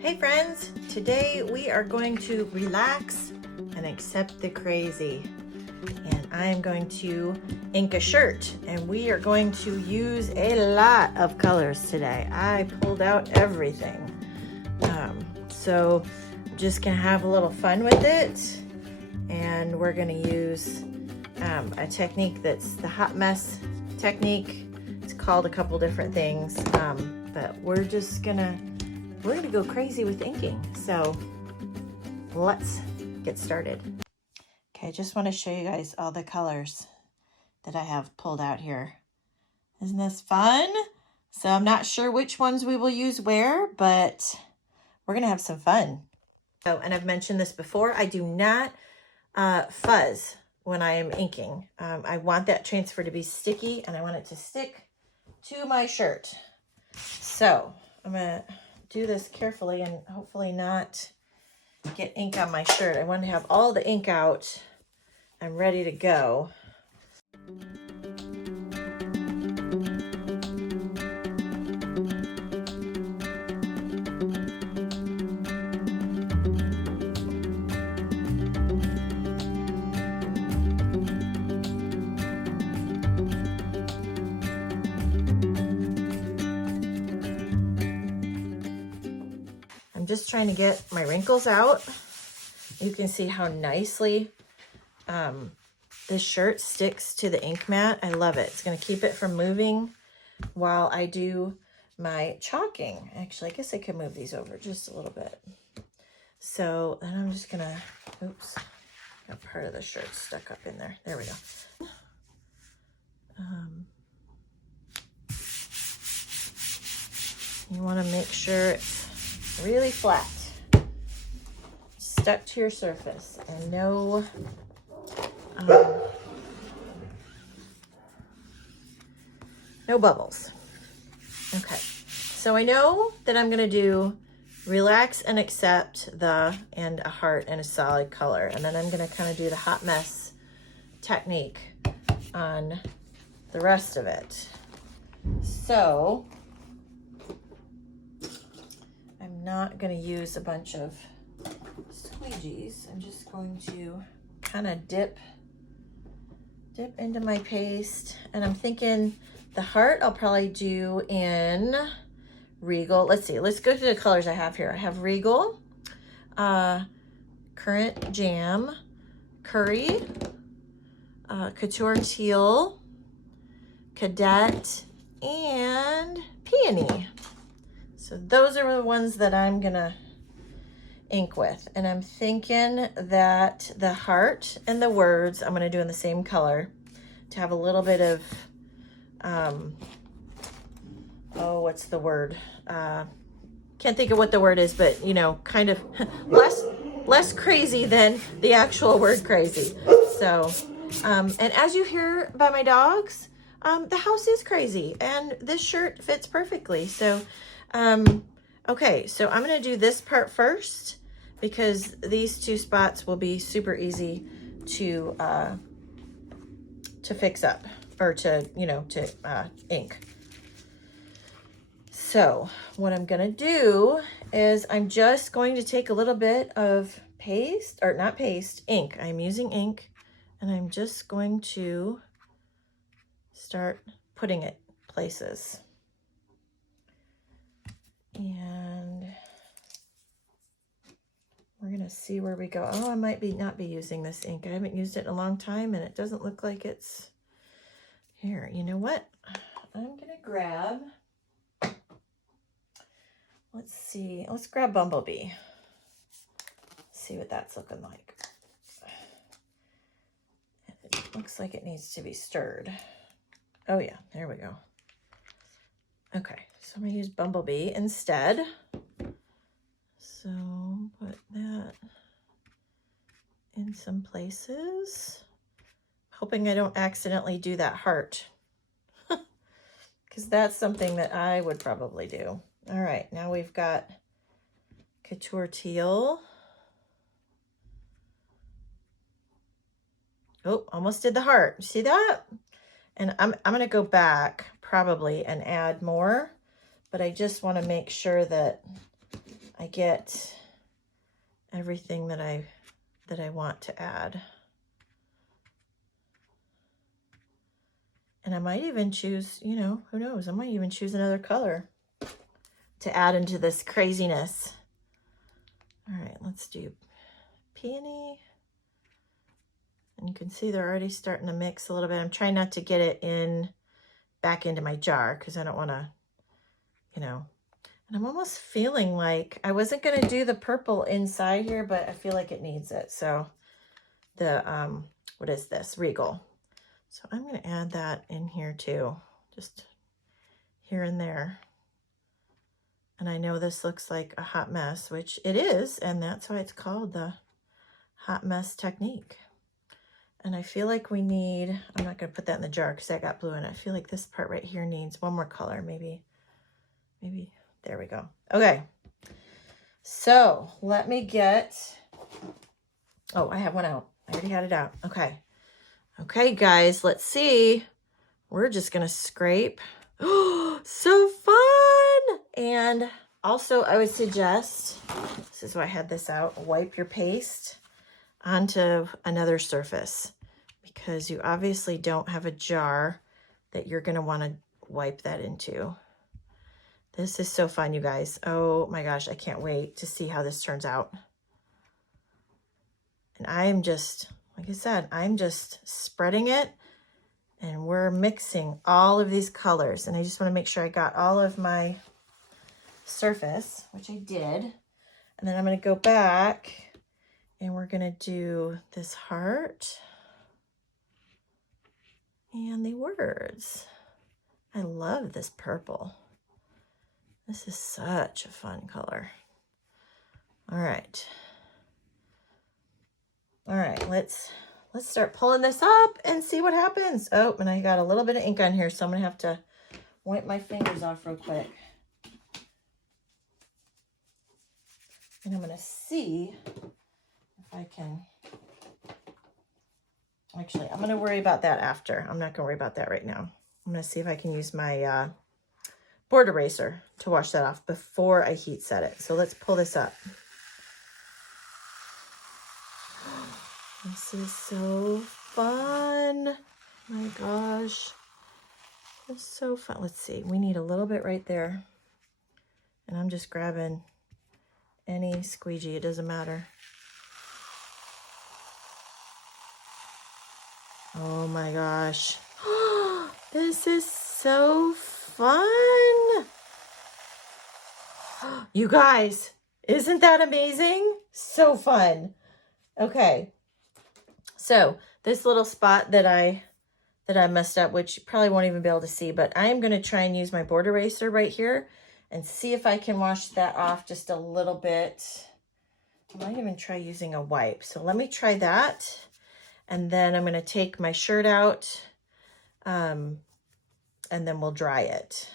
Hey friends, today we are going to relax and accept the crazy. And I'm going to ink a shirt, and we are going to use a lot of colors today. I pulled out everything. So I'm just gonna have a little fun with it, and we're gonna use a technique that's the hot mess technique. It's called a couple different things, but we're gonna go crazy with inking. So let's get started. Okay, I just want to show you guys all the colors that I have pulled out here. Isn't this fun? So I'm not sure which ones we will use where, but we're gonna have some fun. Oh, and I've mentioned this before, I do not fuzz when I am inking. I want that transfer to be sticky, and I want it to stick to my shirt. So I'm gonna do this carefully and hopefully not get ink on my shirt. I want to have all the ink out. I'm ready to go. I'm just trying to get my wrinkles out. You can see how nicely this shirt sticks to the ink mat. I love it. It's going to keep it from moving while I do my chalking. Actually, I guess I could move these over just a little bit. So then I'm just going to, oops, got part of the shirt stuck up in there. There we go. You want to make sure it's really flat, stuck to your surface, and no bubbles. Okay, so I know that I'm gonna do relax and accept and a heart and a solid color, and then I'm gonna kind of do the hot mess technique on the rest of it. So I'm not going to use a bunch of squeegees. I'm just going to kind of dip into my paste. And I'm thinking the heart I'll probably do in Regal. Let's see. Let's go through the colors I have here. I have Regal, Currant Jam, Curry, Couture Teal, Cadet, and Peony. So those are the ones that I'm gonna ink with. And I'm thinking that the heart and the words I'm gonna do in the same color to have a little bit of, oh, what's the word? Can't think of what the word is, but you know, kind of less crazy than the actual word crazy. So, and as you hear by my dogs, the house is crazy and this shirt fits perfectly. So, okay, so I'm going to do this part first because these two spots will be super easy to fix up or to ink. So what I'm going to do is I'm just going to take a little bit of paste, or not paste, ink. I'm using ink, and I'm just going to start putting it places. And we're gonna see where we go. Oh, I might not be using this ink. I haven't used it in a long time, and it doesn't look like it's here. You know what? I'm gonna grab, let's see, let's grab Bumblebee. See what that's looking like. It looks like it needs to be stirred. Oh yeah, there we go. Okay, so I'm gonna use Bumblebee instead. So put that in some places. Hoping I don't accidentally do that heart, because that's something that I would probably do. All right, now we've got Couture Teal. Oh, almost did the heart. See that? And I'm gonna go back probably and add more, but I just want to make sure that I get everything that I want to add. And I might even choose, you know, who knows, I might even choose another color to add into this craziness. All right, let's do Peony. And you can see they're already starting to mix a little bit. I'm trying not to get it back into my jar because I don't want to, you know. And I'm almost feeling like I wasn't going to do the purple inside here, but I feel like it needs it. So the, what is this? Regal. So I'm going to add that in here too, just here and there. And I know this looks like a hot mess, which it is, and that's why it's called the hot mess technique. And I feel like we need, I'm not going to put that in the jar because I got blue in it. I feel like this part right here needs one more color, maybe, there we go. Okay, so let me get, oh, I have one out. I already had it out. Okay. Okay, guys, let's see. We're just going to scrape. Oh, so fun. And also I would suggest, this is why I had this out, wipe your paste onto another surface because you obviously don't have a jar that you're going to want to wipe that into. This is so fun, you guys. Oh my gosh, I can't wait to see how this turns out. And I'm just, like I said, I'm just spreading it and we're mixing all of these colors. And I just want to make sure I got all of my surface, which I did. And then I'm going to go back and we're going to do this heart and the words. I love this purple. This is such a fun color. All right. All right, let's start pulling this up and see what happens. Oh, and I got a little bit of ink on here, so I'm gonna have to wipe my fingers off real quick. And I'm gonna see if I can, actually, I'm gonna worry about that after. I'm not gonna worry about that right now. I'm gonna see if I can use my board eraser to wash that off before I heat set it. So let's pull this up. This is so fun. My gosh. It's so fun. Let's see. We need a little bit right there. And I'm just grabbing any squeegee. It doesn't matter. Oh my gosh. This is so fun. You guys, isn't that amazing? So fun. Okay. So this little spot that I messed up, which you probably won't even be able to see, but I'm going to try and use my board eraser right here and see if I can wash that off just a little bit. I might even try using a wipe. So let me try that. And then I'm going to take my shirt out and then we'll dry it.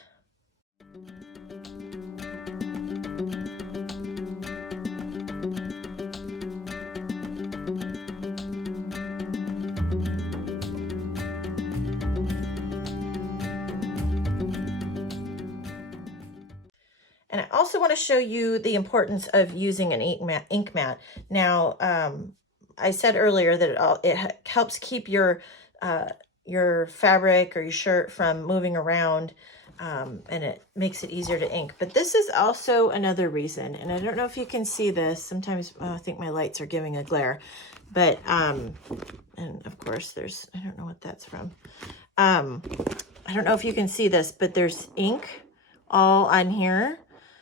And I also want to show you the importance of using an ink mat. Now, I said earlier that it helps keep your fabric or your shirt from moving around, and it makes it easier to ink. But this is also another reason, and I don't know if you can see this. Sometimes I think my lights are giving a glare, but and of course there's, I don't know what that's from. I don't know if you can see this, but there's ink all on here.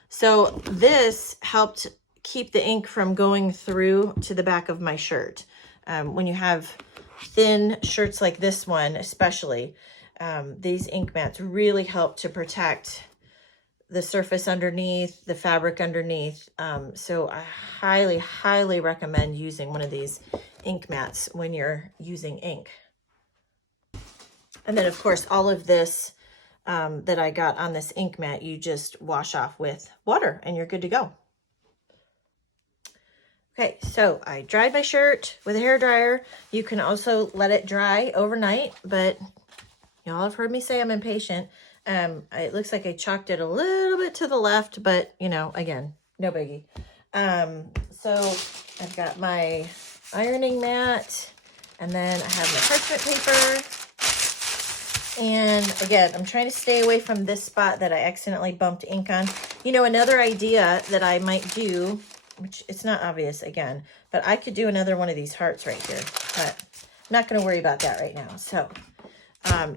So this helped keep the ink from going through to the back of my shirt. When you have thin shirts like this one, especially, these ink mats really help to protect the surface underneath, the fabric underneath. So I highly, highly recommend using one of these ink mats when you're using ink. And then of course, all of this that I got on this ink mat, you just wash off with water and you're good to go. Okay, so I dried my shirt with a hairdryer. You can also let it dry overnight, but y'all have heard me say I'm impatient. It looks like I chalked it a little bit to the left, but you know, again, no biggie. So I've got my ironing mat, and then I have my parchment paper. And again, I'm trying to stay away from this spot that I accidentally bumped ink on. You know, another idea that I might do, which it's not obvious again, but I could do another one of these hearts right here, but I'm not going to worry about that right now. So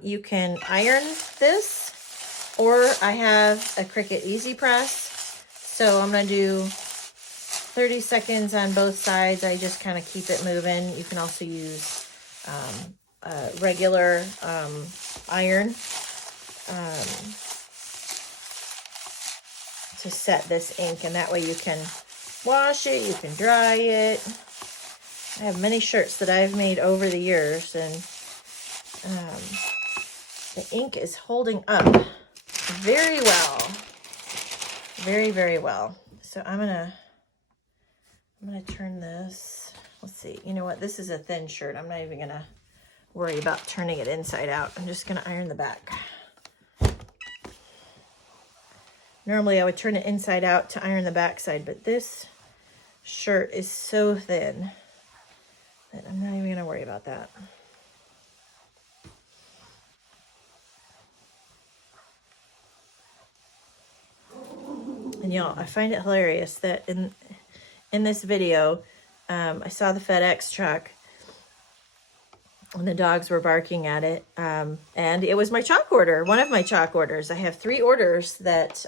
you can iron this, or I have a Cricut Easy Press. So I'm going to do 30 seconds on both sides. I just kind of keep it moving. You can also use regular iron to set this ink, and that way you can wash it, you can dry it. I have many shirts that I've made over the years, and the ink is holding up very well, very, very well. So I'm gonna turn this. Let's see, you know what, this is a thin shirt. I'm not even gonna worry about turning it inside out. I'm just gonna iron the back. Normally I would turn it inside out to iron the back side, but this shirt is so thin that I'm not even gonna worry about that. And y'all, I find it hilarious that in this video, I saw the FedEx truck and the dogs were barking at it. And it was my chalk order, one of my chalk orders. I have 3 orders that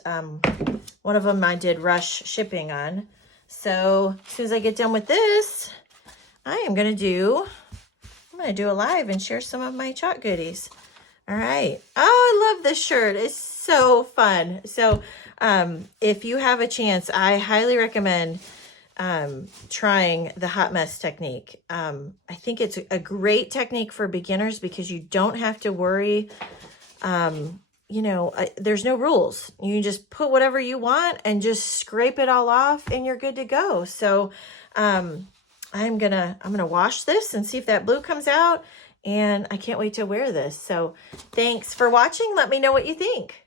one of them I did rush shipping on. So as soon as I get done with this, I'm gonna do a live and share some of my chalk goodies. All right. Oh, I love this shirt. It's so fun. So if you have a chance, I highly recommend trying the hot mess technique. I think it's a great technique for beginners because you don't have to worry. You know, there's no rules. You just put whatever you want and just scrape it all off and you're good to go. So I'm gonna wash this and see if that blue comes out, and I can't wait to wear this. So thanks for watching. Let me know what you think.